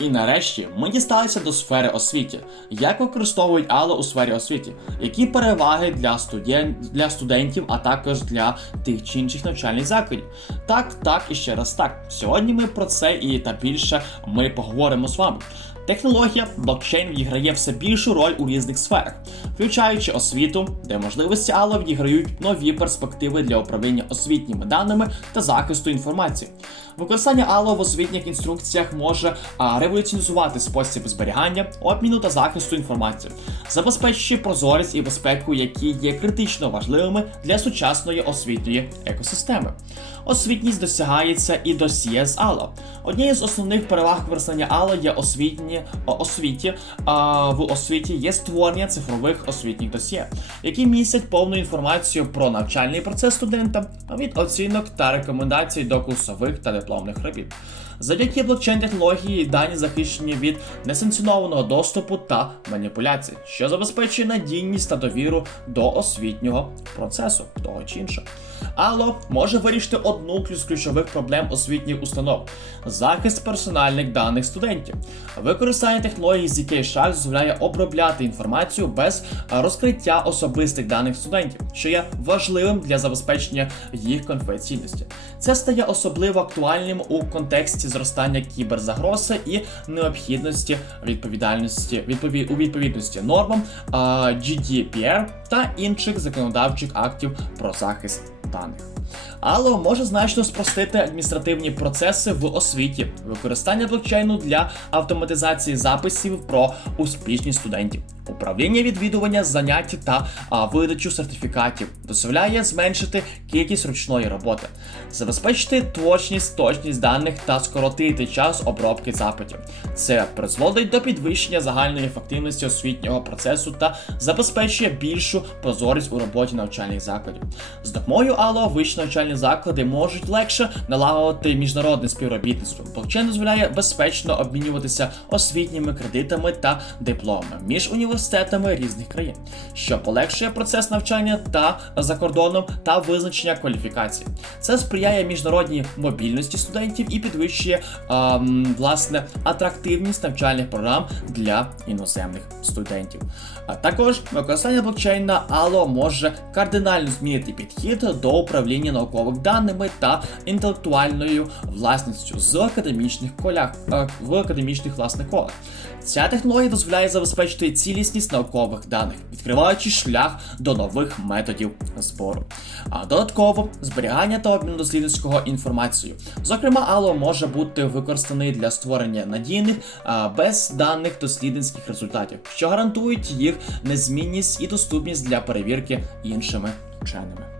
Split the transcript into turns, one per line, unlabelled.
І нарешті ми дісталися до сфери освіти. Як використовують Алло у сфері освіти? Які переваги для, студен... для студентів, а також для тих чи інших навчальних закладів? Так, так і ще раз так. Сьогодні ми про це і та більше ми поговоримо з вами. Технологія блокчейн відіграє все більшу роль у різних сферах, включаючи освіту, де можливості Алло відіграють нові перспективи для управління освітніми даними та захисту інформації. Використання Allo в освітніх інструкціях може а, революціонізувати спосіб зберігання, обміну та захисту інформації, забезпечуючи прозорість і безпеку, які є критично важливими для сучасної освітньої екосистеми. Освітність досягається і досьє з Allo. Однією з основних переваг використання Allo є освітні освіті. А, в освіті є створення цифрових освітніх досьє, які містять повну інформацію про навчальний процес студента від оцінок та рекомендацій до курсових та дипломних робіт. Завдяки блокчейн технології дані захищені від несанкціонованого доступу та маніпуляцій, що забезпечує надійність та довіру до освітнього процесу того чи іншого. Allo може вирішити одну з ключових проблем освітніх установ: захист персональних даних студентів. Використання технології ZK-Shark дозволяє обробляти інформацію без розкриття особистих даних студентів, що є важливим для забезпечення їх конфіденційності. Це стає особливо актуальним у контексті зростання кіберзагрози і необхідності відповідальності відпові- у відповідності нормам GDPR та інших законодавчих актів про захист даних. Allo може значно спростити адміністративні процеси в освіті, використання блокчейну для автоматизації записів про успішність студентів, управління відвідування занять та а, видачу сертифікатів, дозволяє зменшити кількість ручної роботи, забезпечити точність, точність даних та скоротити час обробки запитів. Це призводить до підвищення загальної ефективності освітнього процесу та забезпечує більшу прозорість у роботі навчальних закладів. З допомогою Allo навчальні заклади можуть легше налагодити міжнародне співробітництво. Блокчейн дозволяє безпечно обмінюватися освітніми кредитами та дипломами між університетами різних країн, що полегшує процес навчання та за кордоном та визначення кваліфікацій. Це сприяє міжнародній мобільності студентів і підвищує ем, власне атрактивність навчальних програм для іноземних студентів. А також використання блокчейна Allo може кардинально змінити підхід до управління наукових даними та інтелектуальною власністю з академічних колях е, в академічних власних колах. Ця технологія дозволяє забезпечити цілісність наукових даних, відкриваючи шлях до нових методів збору. А додатково зберігання та обміну дослідницького інформацією. Зокрема, Allo може бути використаний для створення надійних а, безданних дослідницьких результатів, що гарантують їх незмінність і доступність для перевірки іншими вченими.